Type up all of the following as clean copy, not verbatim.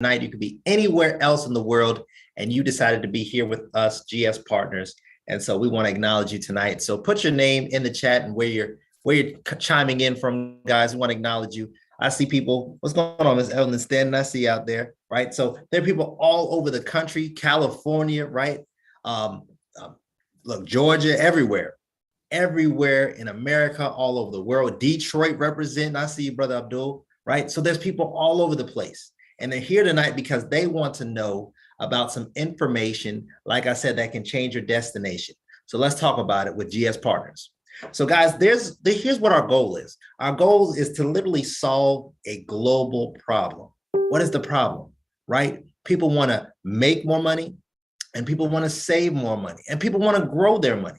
tonight. You could be anywhere else in the world, and you decided to be here with us, GS Partners. And so we want to acknowledge you tonight. So put your name in the chat and where you're chiming in from, guys. We want to acknowledge you. I see people. What's going on, Miss Evelyn Stanton? I see out there, right? So there are people all over the country, California, right? Look, Georgia, everywhere in America, all over the world. Detroit represent. I see you, Brother Abdul, right? So there's people all over the place. And they're here tonight because they want to know about some information, like I said, that can change your destination. So let's talk about it with GS Partners. So guys, here's what our goal is. Our goal is to literally solve a global problem. What is the problem, right? People want to make more money, and people want to save more money, and people want to grow their money.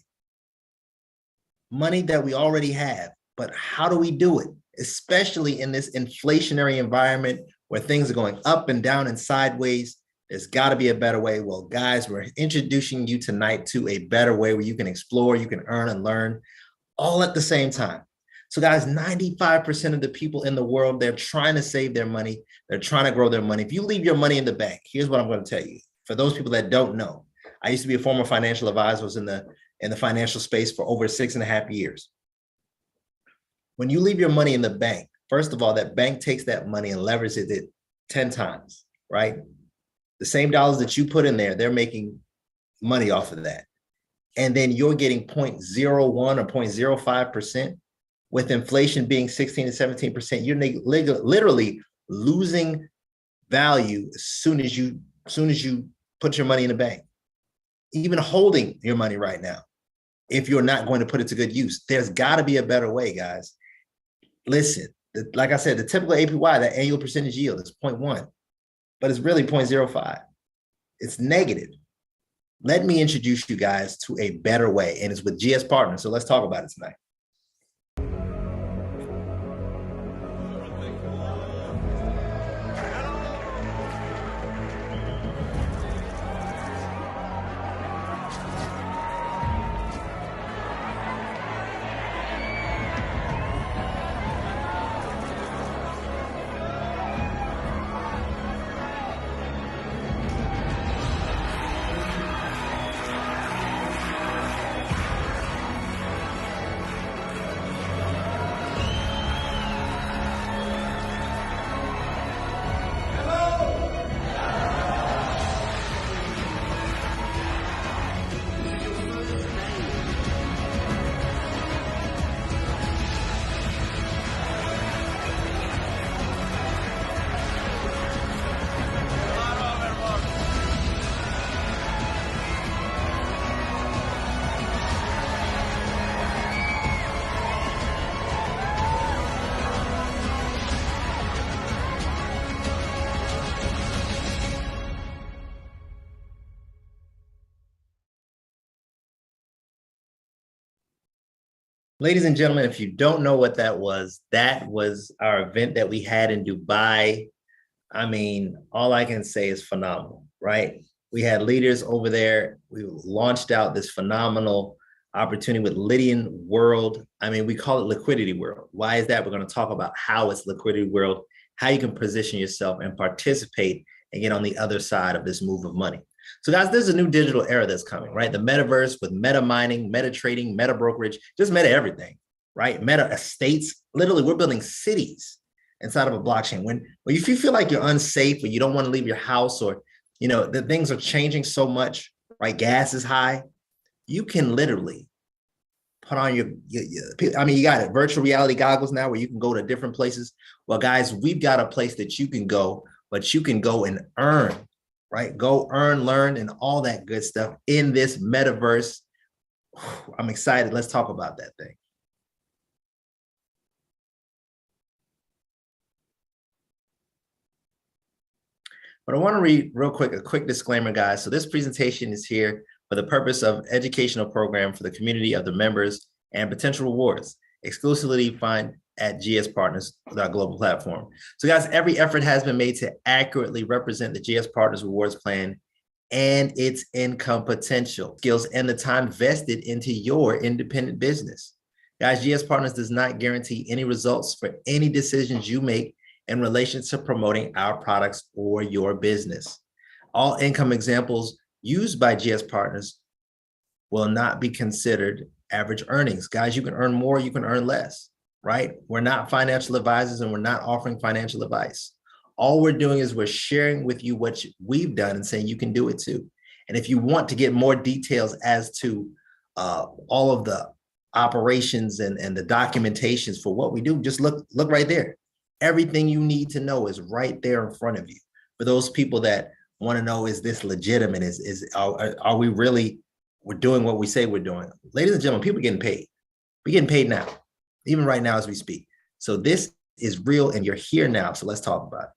Money that we already have, but how do we do it? Especially in this inflationary environment where things are going up and down and sideways. There's got to be a better way. Well, guys, we're introducing you tonight to a better way where you can explore, you can earn and learn all at the same time. So guys, 95% of the people in the world, they're trying to save their money. They're trying to grow their money. If you leave your money in the bank, here's what I'm going to tell you. For those people that don't know, I used to be a former financial advisor. I was in the financial space for over 6.5 years. When you leave your money in the bank, first of all, that bank takes that money and leverages it 10 times, right? The same dollars that you put in there, they're making money off of that. And then you're getting 0.01 or 0.05%. With inflation being 16 to 17%, you're literally losing value as soon as you put your money in the bank. Even holding your money right now, if you're not going to put it to good use. There's got to be a better way, guys. Listen, like I said, the typical APY, that annual percentage yield, is 0.1, but it's really 0.05. It's negative. Let me introduce you guys to a better way, and it's with GS Partners. So let's talk about it tonight. Ladies and gentlemen, if you don't know what that was our event that we had in Dubai. I mean, all I can say is phenomenal, right? We had leaders over there. We launched out this phenomenal opportunity with Lydian World. I mean, we call it Liquidity World. Why is that? We're going to talk about how it's Liquidity World, how you can position yourself and participate and get on the other side of this move of money. So guys, there's a new digital era that's coming, right? The metaverse with meta mining, meta trading, meta brokerage, just meta everything, right? Meta estates. Literally, we're building cities inside of a blockchain. When if you feel like you're unsafe or you don't want to leave your house, or the things are changing so much, right? Gas is high. You can literally put on you got it, virtual reality goggles now where you can go to different places. Well, guys, we've got a place that you can go, but you can go and earn. Right? Go earn, learn, and all that good stuff in this metaverse. I'm excited. Let's talk about that thing. But I want to read real quick, a quick disclaimer, guys. So this presentation is here for the purpose of educational program for the community of the members and potential rewards, exclusively defined at GS Partners with our global platform. So guys, every effort has been made to accurately represent the GS Partners Rewards Plan and its income potential, skills, and the time vested into your independent business. Guys, GS Partners does not guarantee any results for any decisions you make, in relation to promoting our products or your business. All income examples used by GS Partners will not be considered average earnings. Guys, you can earn more, you can earn less, right? We're not financial advisors and we're not offering financial advice. All we're doing is we're sharing with you what we've done and saying you can do it too. And if you want to get more details as to all of the operations and the documentations for what we do, just look right there. Everything you need to know is right there in front of you. For those people that want to know, is this legitimate? Are we really, we're doing what we say we're doing? Ladies and gentlemen, people are getting paid. We're getting paid now, even right now as we speak. So this is real and you're here now. So let's talk about it.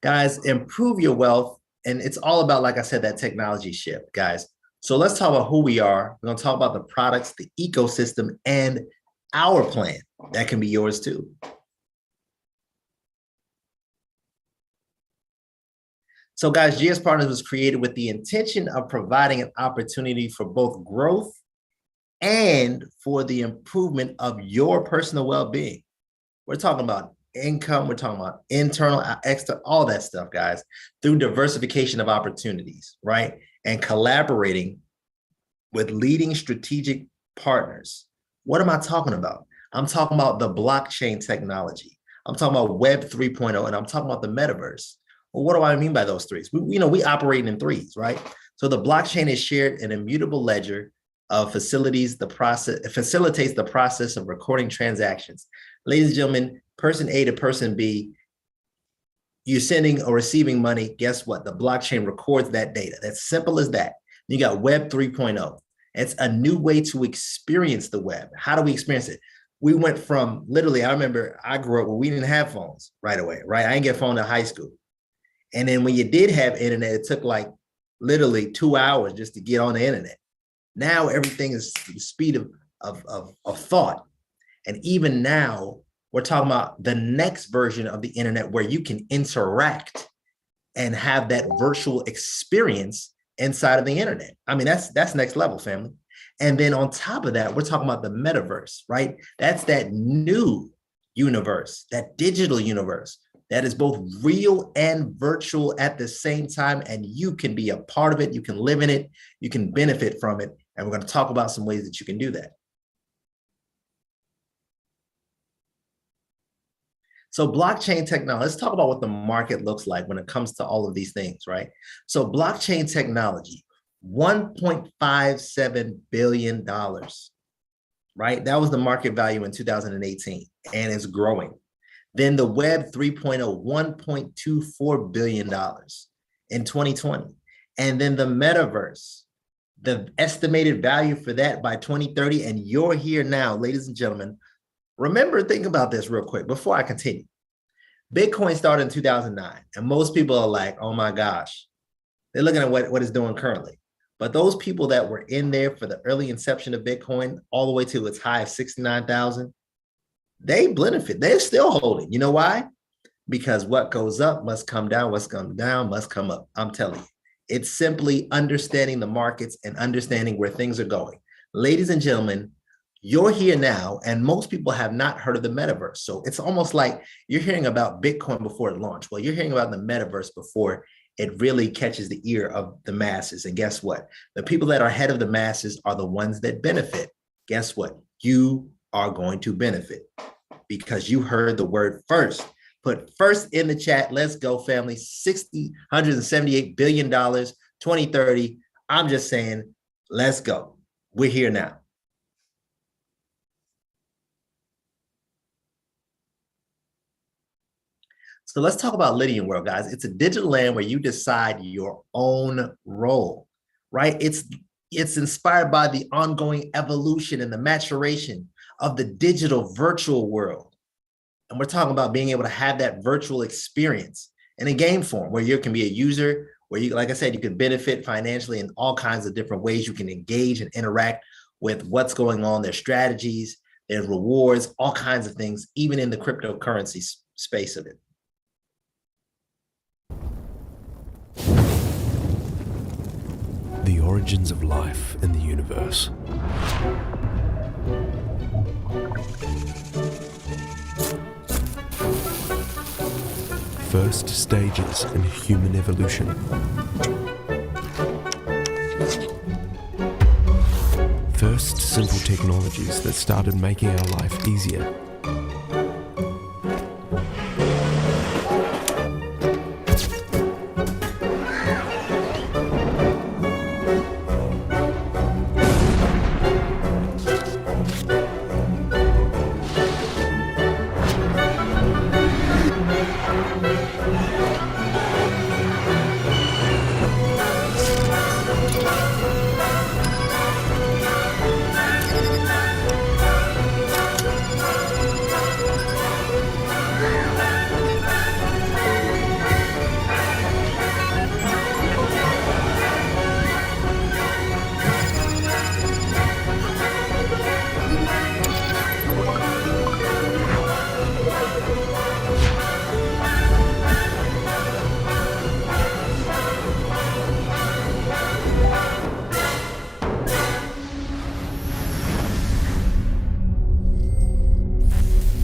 Guys, improve your wealth. And it's all about, like I said, that technology shift, guys. So let's talk about who we are. We're going to talk about the products, the ecosystem, and our plan that can be yours too. So guys, GS Partners was created with the intention of providing an opportunity for both growth and for the improvement of your personal well-being. We're talking about income, we're talking about internal, external, all that stuff, guys, through diversification of opportunities, right? And collaborating with leading strategic partners. What am I talking about? I'm talking about the blockchain technology. I'm talking about Web 3.0, and I'm talking about the metaverse. Well, what do I mean by those threes? We operate in threes, right? So the blockchain is shared an immutable ledger of facilitates the process of recording transactions. Ladies and gentlemen, person A to person B, you're sending or receiving money. Guess what? The blockchain records that data. That's simple as that. You got Web 3.0. It's a new way to experience the web. How do we experience it? We went from literally, I remember I grew up where we didn't have phones right away, right? I didn't get a phone in high school. And then when you did have internet, it took like literally 2 hours just to get on the internet. Now everything is the speed of thought. And even now, we're talking about the next version of the internet where you can interact and have that virtual experience inside of the internet. I mean, that's next level, family. And then on top of that, we're talking about the metaverse, right? That's that new universe, that digital universe that is both real and virtual at the same time. And you can be a part of it. You can live in it. You can benefit from it. And we're going to talk about some ways that you can do that. So blockchain technology, let's talk about what the market looks like when it comes to all of these things, right? So blockchain technology, $1.57 billion, right? That was the market value in 2018, and it's growing. Then the Web 3.0, $1.24 billion in 2020. And then the metaverse, the estimated value for that by 2030, and you're here now, ladies and gentlemen. Remember, think about this real quick before I continue. Bitcoin started in 2009, and most people are like, oh my gosh, they're looking at what it's doing currently. But those people that were in there for the early inception of Bitcoin, all the way to its high of 69,000, they benefit. They're still holding. You know why? Because what goes up must come down. What's come down must come up. I'm telling you, it's simply understanding the markets and understanding where things are going. Ladies and gentlemen, you're here now, and most people have not heard of the metaverse. So it's almost like you're hearing about Bitcoin before it launched. Well, you're hearing about the metaverse before it really catches the ear of the masses. And guess what? The people that are ahead of the masses are the ones that benefit. Guess what? You are going to benefit because you heard the word first. Put first in the chat. Let's go, family. $178 billion, 2030. I'm just saying, let's go. We're here now. So let's talk about Lydian World, guys. It's a digital land where you decide your own role, right? It's inspired by the ongoing evolution and the maturation of the digital virtual world. And we're talking about being able to have that virtual experience in a game form where you can be a user, where you, like I said, you can benefit financially in all kinds of different ways. You can engage and interact with what's going on, their strategies, their rewards, all kinds of things, even in the cryptocurrency space of it. The origins of life in the universe. first stages in human evolution. First simple technologies that started making our life easier.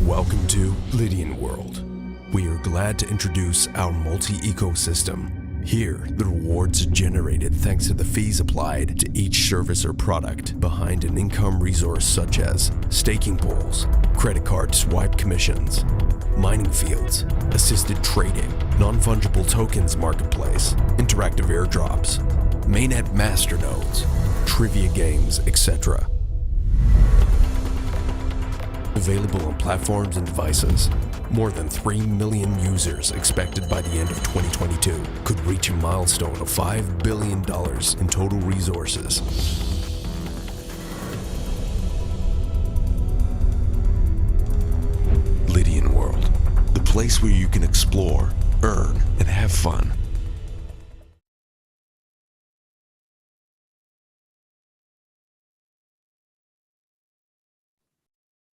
Welcome to Lydian World. We are glad to introduce our multi-ecosystem. Here, the rewards are generated thanks to the fees applied to each service or product behind an income resource such as staking pools, credit card swipe commissions, mining fields, assisted trading, non-fungible tokens marketplace, interactive airdrops, mainnet masternodes, trivia games, etc. Available on platforms and devices. More than 3 million users expected by the end of 2022 could reach a milestone of $5 billion in total resources. Lydian World, the place where you can explore, earn, and have fun.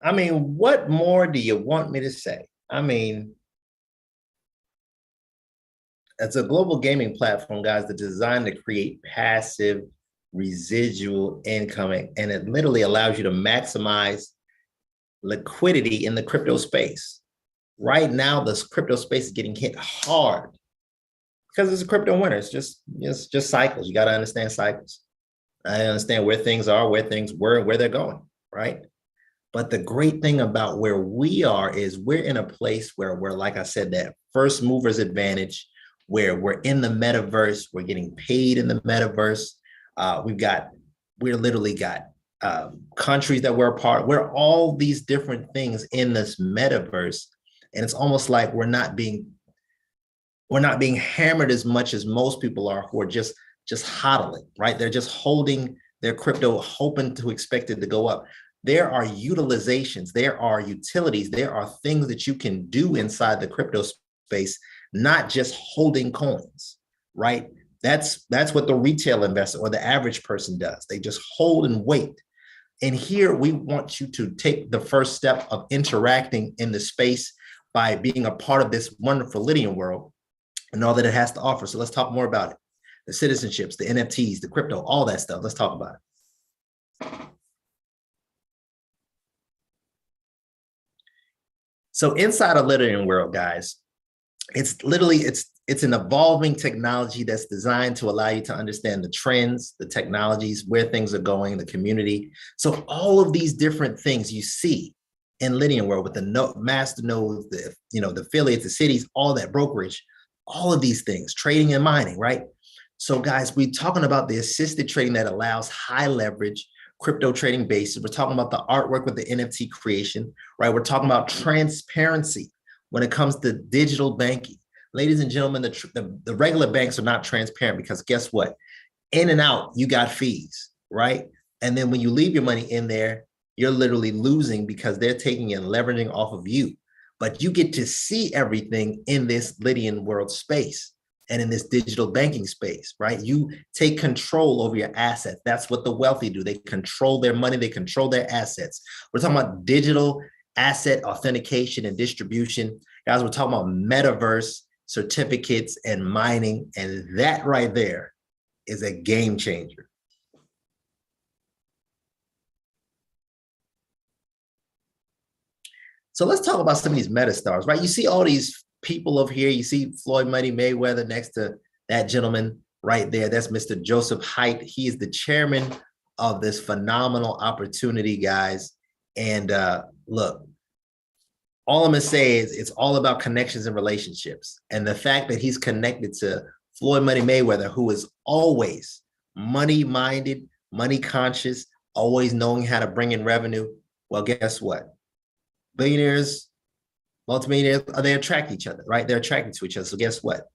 I mean, what more do you want me to say? I mean, it's a global gaming platform, guys, that's designed to create passive residual income, and it literally allows you to maximize liquidity in the crypto space. Right now, this crypto space is getting hit hard because it's a crypto winter. It's just cycles. You got to understand cycles. I understand where things are, where things were, where they're going, right? But the great thing about where we are is we're in a place where we're, like I said, that first movers advantage, where we're in the metaverse, we're getting paid in the metaverse. We're literally got countries that we're a part. We're all these different things in this metaverse, and it's almost like we're not being hammered as much as most people are, who are just hodling, right? They're just holding their crypto, hoping to expect it to go up. There are utilizations, there are utilities, there are things that you can do inside the crypto space, not just holding coins, right? That's what the retail investor or the average person does. They just hold and wait. And here we want you to take the first step of interacting in the space by being a part of this wonderful Lydian world and all that it has to offer. So let's talk more about it. The citizenships, the NFTs, the crypto, all that stuff. Let's talk about it. So inside of Lydian world, guys, it's literally, it's an evolving technology that's designed to allow you to understand the trends, the technologies, where things are going, the community. So all of these different things you see in Lydian world with the master nodes, the affiliates, the cities, all that brokerage, all of these things, trading and mining, right? So guys, we're talking about the assisted trading that allows high leverage crypto trading basis. We're talking about the artwork with the NFT creation, right? We're talking about transparency when it comes to digital banking. Ladies and gentlemen, the regular banks are not transparent because guess what? In and out, you got fees, right? And then when you leave your money in there, you're literally losing because they're taking and leveraging off of you. But you get to see everything in this Lydian world space and in this digital banking space, right? You take control over your assets. That's what the wealthy do. They control their money, they control their assets. We're talking about digital asset authentication and distribution. Guys, we're talking about metaverse, certificates, and mining. And that right there is a game changer. So let's talk about some of these meta stars, right? You see all these people over here. You see Floyd Money Mayweather next to that gentleman right there. That's Mr. Joseph Haidt. He is the chairman of this phenomenal opportunity, guys. And look, all I'm gonna say is it's all about connections and relationships. And the fact that he's connected to Floyd Money Mayweather, who is always money-minded, money-conscious, always knowing how to bring in revenue. Well, guess what? Billionaires, multimillionaires, they attract each other, right? They're attracted to each other. So guess what?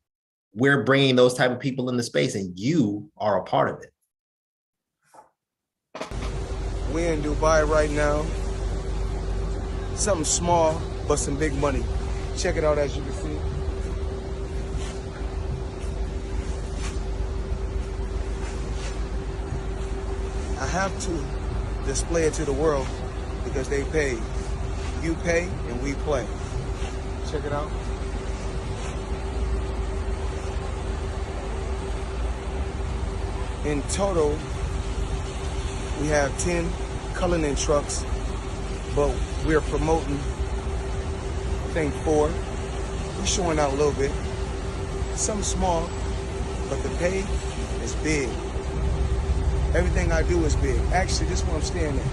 We're bringing those type of people into space, and you are a part of it. We're in Dubai right now. Something small, but some big money. Check it out, as you can see. I have to display it to the world because they pay. You pay and we play. Check it out. In total, we have 10 Cullinan trucks, but we're promoting, I think, 4. We're showing out a little bit. Something small, but the pay is big. Everything I do is big. Actually, this is where I'm standing at.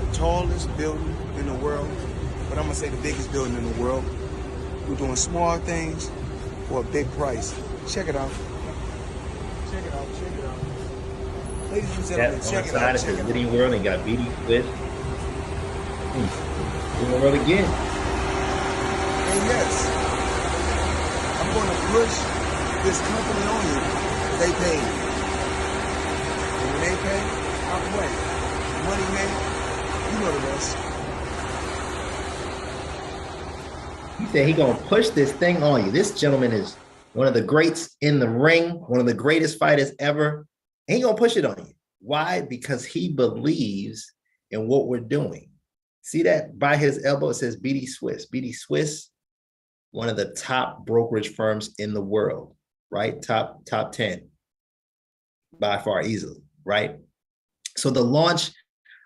The tallest building in the world, but I'm gonna say the biggest building in the world. We're doing small things for a big price. Check it out. Check it out. Check it out. Ladies and gentlemen, check it out. It says Lydian World and got BD Swiss. Lydian World again. And yes, I'm going to push this company on you. They pay. And when they pay, I play. Money made, you know the rest. He said he gonna push this thing on you. This gentleman is one of the greats in the ring, one of the greatest fighters ever. And he gonna push it on you. Why? Because he believes in what we're doing. See that by his elbow, it says BD Swiss. BD Swiss, one of the top brokerage firms in the world, right? Top 10 by far, easily, right? So the launch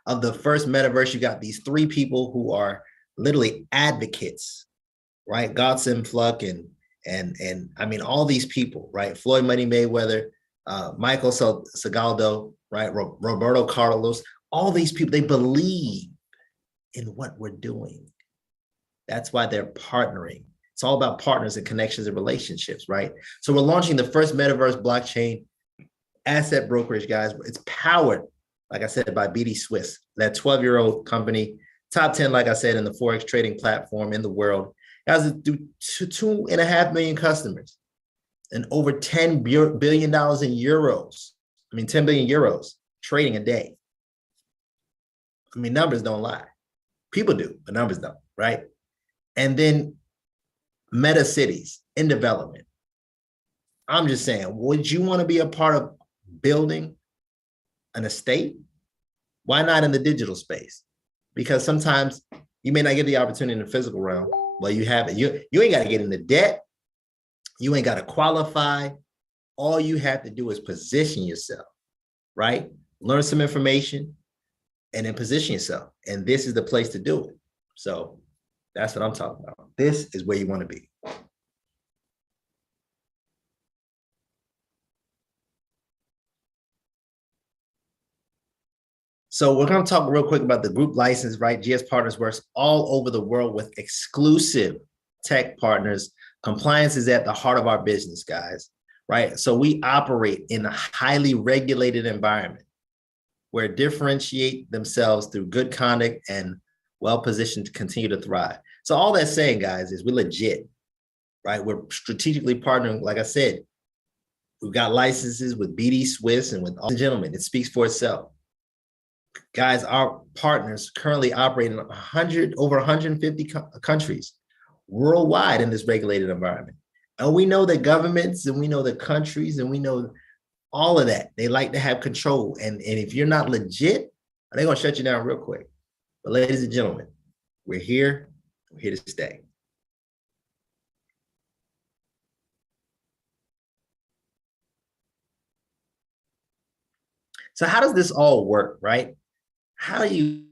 of the first metaverse, you got these 3 people who are literally advocates, right? Godson Fluck and I mean all these people, right? Floyd Money Mayweather, Michael Segaldo, right? Roberto Carlos, all these people, they believe in what we're doing. That's why they're partnering. It's all about partners and connections and relationships, right? So we're launching the first metaverse blockchain asset brokerage, guys. It's powered, like I said, by BD Swiss, that 12-year-old company, top 10, like I said, in the Forex trading platform in the world. Guys, do 2.5 million customers and over $10 billion in euros. I mean, 10 billion euros trading a day. I mean, numbers don't lie. People do, but numbers don't, right? And then meta cities in development. I'm just saying, would you want to be a part of building an estate? Why not in the digital space? Because sometimes you may not get the opportunity in the physical realm. Well, you have it. You ain't got to get into debt. You ain't got to qualify. All you have to do is position yourself, right? Learn some information and then position yourself. And this is the place to do it. So that's what I'm talking about. This is where you want to be. So we're going to talk real quick about the group license, right? GS Partners works all over the world with exclusive tech partners. Compliance is at the heart of our business, guys, right? So we operate in a highly regulated environment where differentiate themselves through good conduct and well-positioned to continue to thrive. So all that's saying, guys, is we're legit, right? We're strategically partnering. Like I said, we've got licenses with BD Swiss and with all the gentlemen. It speaks for itself. Guys, our partners currently operate in over 150 countries worldwide in this regulated environment. And we know that governments and we know the countries and we know all of that. They like to have control. And if you're not legit, they're going to shut you down real quick. But ladies and gentlemen, we're here to stay. So how does this all work, right? How do you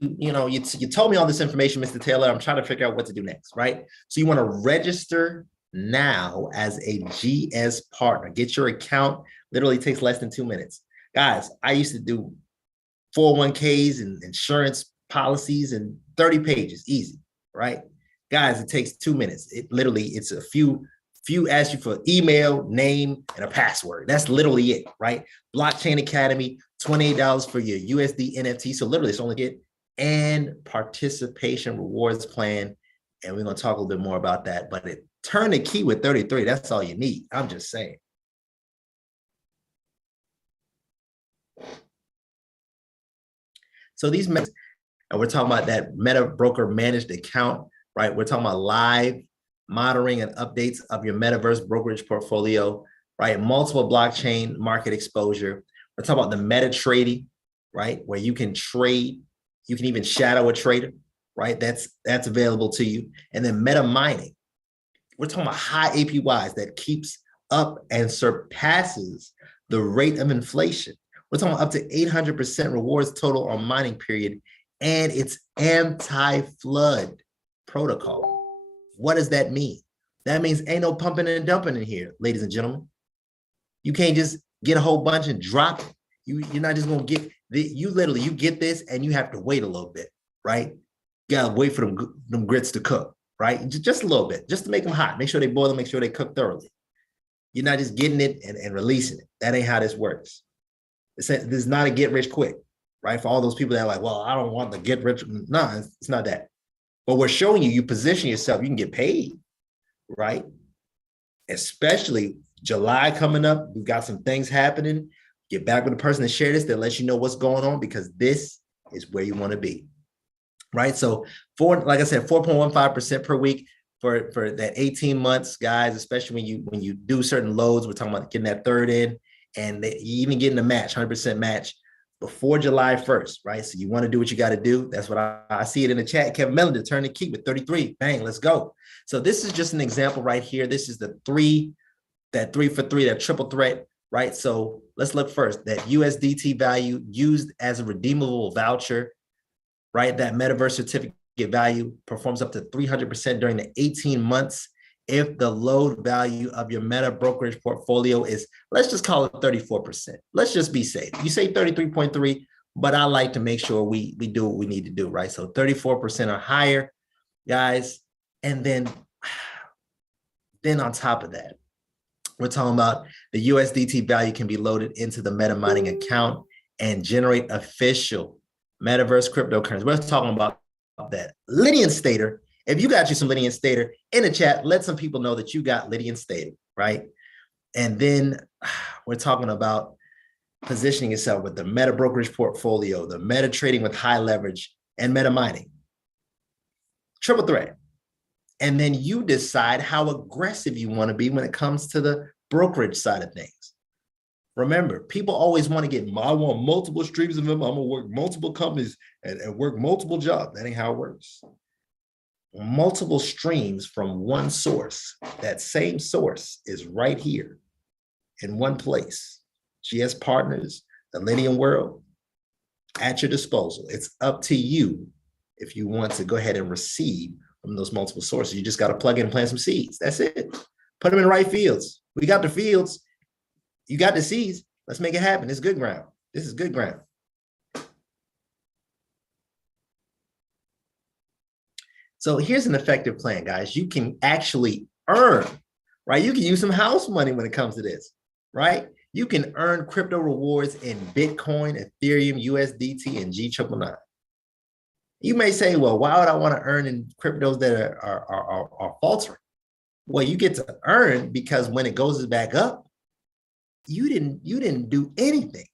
told me all this information, Mr. Taylor. I'm trying to figure out what to do next, right? So you want to register now as a GS partner. Get your account. Literally takes less than 2 minutes. Guys, I used to do 401ks and insurance policies in 30 pages, easy, right? Guys, it takes 2 minutes. It's a few ask you for email, name, and a password. That's literally it, right? Blockchain Academy, $28 for your USD NFT. So literally it's only get and participation rewards plan. And we're going to talk a little bit more about that, but turn the key with 33. That's all you need. I'm just saying. So these, and we're talking about that Meta Broker managed account, right? We're talking about live monitoring and updates of your metaverse brokerage portfolio, right? Multiple blockchain market exposure. We're talking about the meta trading, right? Where you can trade, you can even shadow a trader, right? That's available to you. And then meta mining. We're talking about high APYs that keeps up and surpasses the rate of inflation. We're talking about up to 800% rewards total on mining period, and it's anti-flood protocol. What does that mean? That means ain't no pumping and dumping in here, ladies and gentlemen. You can't just get a whole bunch and drop it. You're not just gonna get you get this and you have to wait a little bit, right? You gotta wait for them grits to cook, right? Just a little bit, just to make them hot. Make sure they boil them, make sure they cook thoroughly. You're not just getting it and releasing it. That ain't how this works. This is not a get rich quick, right? For all those people that are like, well, I don't want to get rich. No, it's not that. But we're showing you position yourself, you can get paid, right? Especially July coming up, we've got some things happening. Get back with the person that shared this that lets you know what's going on, because this is where you want to be, right? So like I said, 4.15% per week for that 18 months, guys, especially when you do certain loads. We're talking about getting that third in, and you even getting a match, 100% match before July 1st, right? So you want to do what you got to do. That's what I see it in the chat. Kevin Mellon to turn the key with 33. Bang, let's go. So this is just an example right here. This is that 3 for 3, that triple threat, right? So let's look first. That USDT value used as a redeemable voucher, right? That metaverse certificate value performs up to 300% during the 18 months. If the load value of your meta brokerage portfolio is, let's just call it 34%. Let's just be safe. You say 33.3, but I like to make sure we do what we need to do, right? So 34% or higher, guys. And then on top of that, we're talking about the USDT value can be loaded into the meta mining account and generate official metaverse cryptocurrency. We're talking about that. Lydian Stater. If you got you some Lydian Stater in the chat, let some people know that you got Lydian Stater, right? And then we're talking about positioning yourself with the meta brokerage portfolio, the meta trading with high leverage, and meta mining. Triple threat. And then you decide how aggressive you want to be when it comes to the brokerage side of things. Remember, people always want to get, I want multiple streams of them. I'm going to work multiple companies and work multiple jobs. That ain't how it works. Multiple streams from one source. That same source is right here in one place. GS Partners, the Lydian World, at your disposal. It's up to you if you want to go ahead and receive from those multiple sources. You just got to plug in and plant some seeds. That's it. Put them in the right fields. We got the fields. You got the seeds. Let's make it happen. It's good ground. This is good ground. So here's an effective plan, guys. You can actually earn, right? You can use some house money when it comes to this, right? You can earn crypto rewards in Bitcoin, Ethereum, USDT, and G999. You may say, well, why would I want to earn in cryptos that are faltering? Well, you get to earn because when it goes back up, you didn't do anything.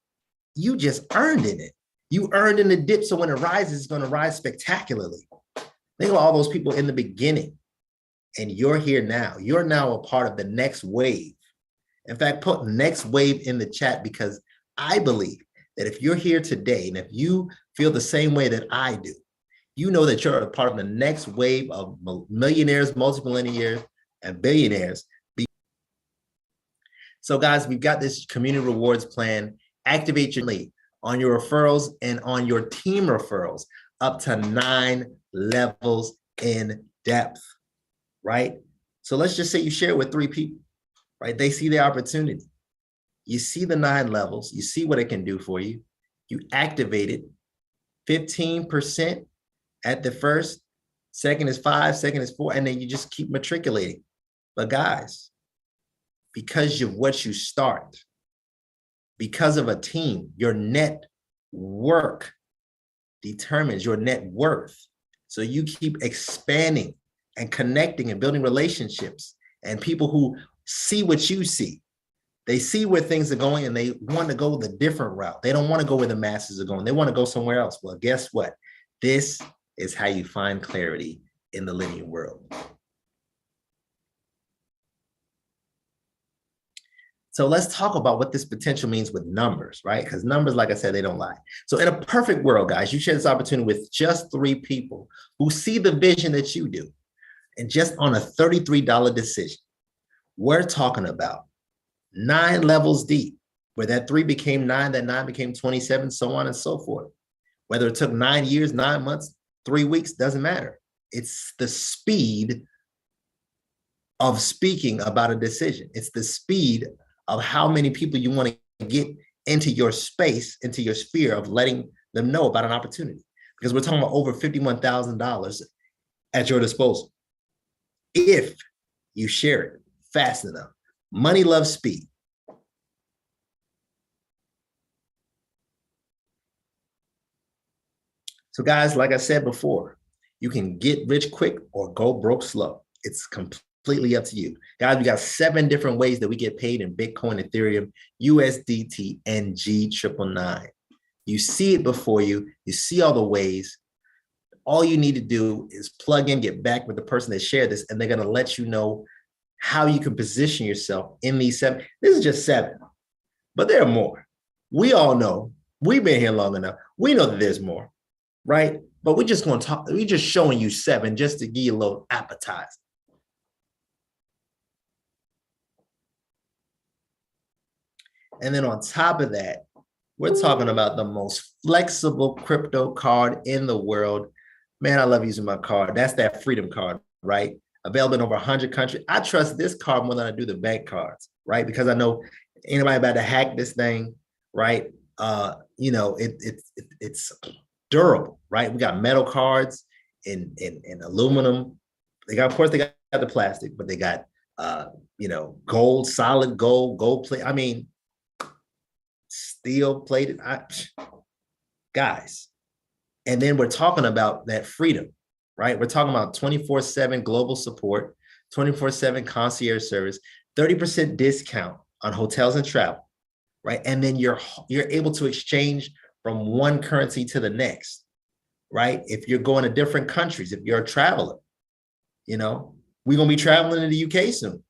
You just earned in it. You earned in the dip, so when it rises, it's going to rise spectacularly. Think of all those people in the beginning, and you're here now. You're now a part of the next wave. In fact, put next wave in the chat, because I believe that if you're here today and if you feel the same way that I do, you know that you're a part of the next wave of millionaires, multimillionaires, and billionaires. So guys, we've got this community rewards plan. Activate your lead. on your referrals and on your team referrals, up to 9 levels in depth, right? So let's just say you share with 3 people, right? They see the opportunity. You see the 9 levels, you see what it can do for you. You activate it, 15% at the first, second is 5, second is 4, and then you just keep matriculating. But guys, because of what you start, because of a team, your net work determines your net worth. So you keep expanding and connecting and building relationships, and people who see what you see. They see where things are going and they want to go the different route. They don't want to go where the masses are going. They want to go somewhere else. Well, guess what? This is how you find clarity in the linear world. So let's talk about what this potential means with numbers, right? Because numbers, like I said, they don't lie. So in a perfect world, guys, you share this opportunity with just 3 people who see the vision that you do. And just on a $33 decision, we're talking about 9 levels deep, where that 3 became 9, that 9 became 27, so on and so forth. Whether it took 9 years, 9 months, 3 weeks, doesn't matter. It's the speed of speaking about a decision. It's the speed of how many people you want to get into your space, into your sphere of letting them know about an opportunity. Because we're talking about over $51,000 at your disposal if you share it fast enough. Money loves speed. So guys, like I said before, you can get rich quick or go broke slow. It's completely up to you. Guys, we got 7 different ways that we get paid in Bitcoin, Ethereum, USDT, and G999. You see it before you. You see all the ways. All you need to do is plug in, get back with the person that shared this, and they're going to let you know how you can position yourself in these 7. This is just 7, but there are more. We all know, we've been here long enough. We know that there's more, right? But we're just going to talk, we're just showing you 7 just to give you a little appetizer. And then on top of that, we're talking about the most flexible crypto card in the world. Man, I love using my card. That's that Freedom card, right? Available in over 100 countries. I trust this card more than I do the bank cards, right? Because I know anybody about to hack this thing, right? You know, it's durable, right? We got metal cards in aluminum. They got, of course, they got the plastic, but they got you know, gold, solid gold plate. I mean, steel plated. Guys. And then we're talking about that freedom, right? We're talking about 24/7 global support, 24/7 concierge service, 30% discount on hotels and travel, right? And then you're able to exchange from one currency to the next, right? If you're going to different countries, if you're a traveler, you know, we're going to be traveling to the UK soon,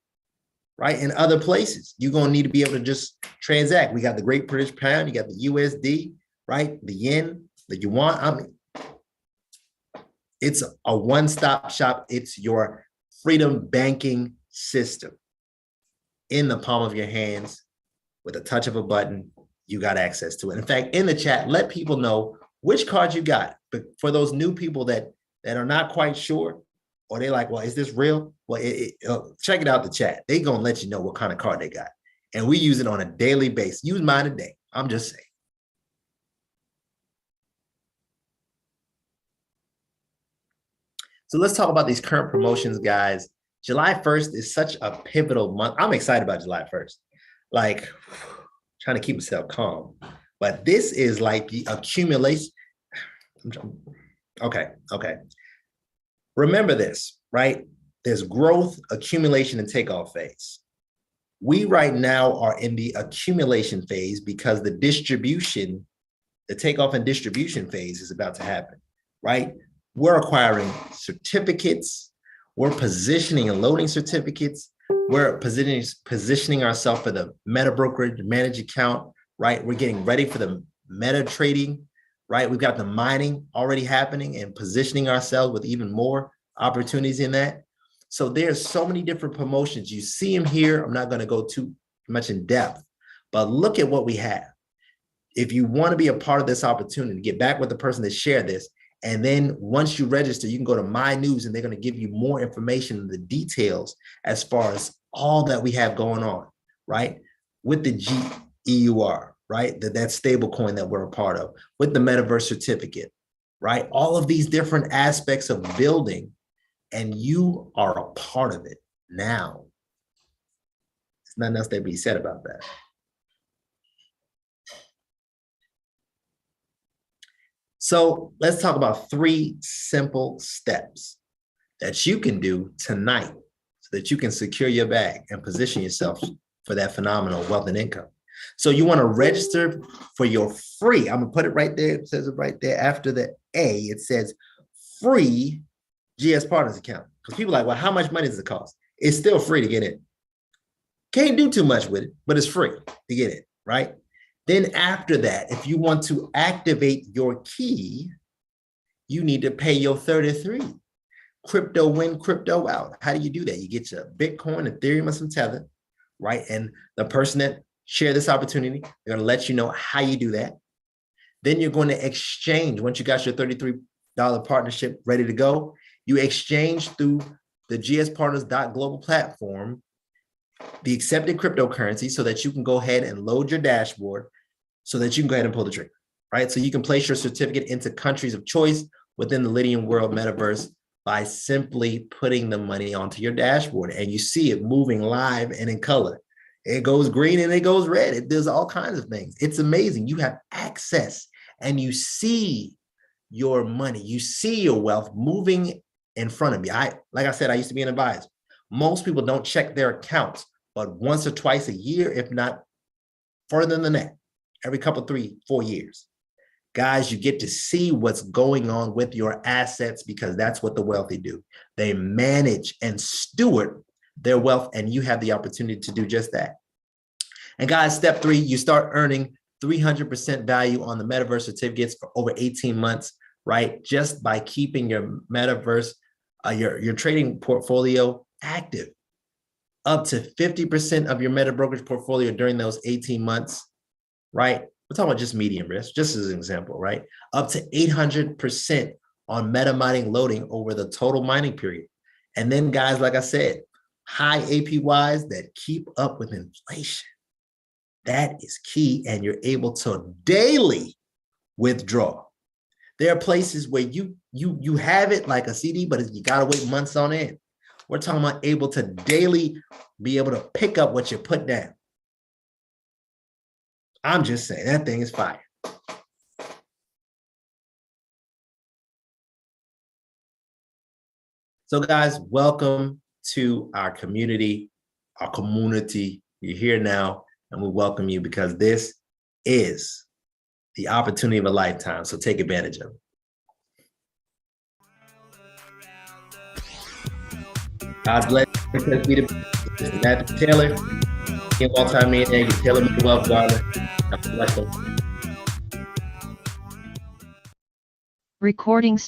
right? And other places, you're going to need to be able to just transact. We got the Great British Pound, you got the USD, right? The yen, the yuan. I mean, it's a one-stop shop. It's your freedom banking system in the palm of your hands. With a touch of a button, you got access to it. In fact, in the chat, let people know which card you got. But for those new people that are not quite sure, or they're like, well, is this real? Well, check it out, the chat. They're going to let you know what kind of card they got. And we use it on a daily basis. Use mine today. I'm just saying. So let's talk about these current promotions, guys. July 1st is such a pivotal month. I'm excited about July 1st. Like, trying to keep myself calm. But this is like the accumulation. Okay. Remember this, right? There's growth, accumulation, and takeoff phase. We right now are in the accumulation phase because the distribution, the takeoff and distribution phase is about to happen, right? We're acquiring certificates. We're positioning and loading certificates. We're positioning ourselves for the meta brokerage managed account, right? We're getting ready for the meta trading, right? We've got the mining already happening and positioning ourselves with even more opportunities in that. So there's so many different promotions. You see them here. I'm not going to go too much in depth, but look at what we have. if you want to be a part of this opportunity, get back with the person that shared this. And then once you register, you can go to My News and they're going to give you more information and the details as far as all that we have going on, right? With the GEUR, right? That stable coin that we're a part of, with the metaverse certificate, right? All of these different aspects of building, and you are a part of it now. There's nothing else that be said about that. So let's talk about 3 simple steps that you can do tonight so that you can secure your bag and position yourself for that phenomenal wealth and income. So you want to register for your free, I'm gonna put it right there, it says it right there after the A, it says free GS Partners account. Because people are like, well, how much money does it cost? It's still free to get in. Can't do too much with it, but it's free to get in, right? Then after that, if you want to activate your key, you need to pay your 33. Crypto in, crypto out. How do you do that? You get your Bitcoin, Ethereum, and some Tether, right? And the person that shared this opportunity, they're going to let you know how you do that. Then you're going to exchange. Once you got your $33 partnership ready to go, you exchange through the gspartners.global platform the accepted cryptocurrency so that you can go ahead and load your dashboard so that you can go ahead and pull the trigger, right? So you can place your certificate into countries of choice within the Lydian World metaverse by simply putting the money onto your dashboard, and you see it moving live and in color. It goes green and it goes red. It does all kinds of things. It's amazing. You have access and you see your money. You see your wealth moving in front of you. Like I said, I used to be an advisor. Most people don't check their accounts, but once or twice a year, if not further than that, every couple, 3, 4 years. Guys, you get to see what's going on with your assets because that's what the wealthy do. They manage and steward their wealth, and you have the opportunity to do just that. And guys, step 3, you start earning 300% value on the metaverse certificates for over 18 months, right? Just by keeping your metaverse, your trading portfolio active. Up to 50% of your meta brokerage portfolio during those 18 months, right? We're talking about just medium risk, just as an example, right? Up to 800% on meta mining loading over the total mining period. And then guys, like I said, high APYs that keep up with inflation. That is key, and you're able to daily withdraw. There are places where you have it like a CD, but you gotta wait months on end. We're talking about able to daily be able to pick up what you put down. I'm just saying, that thing is fire. So guys, welcome to our community, You're here now, and we welcome you because this is the opportunity of a lifetime. So take advantage of it. God bless you. Matthew Taylor, multi-millionaire, you Taylor Wealth Garden. Recordings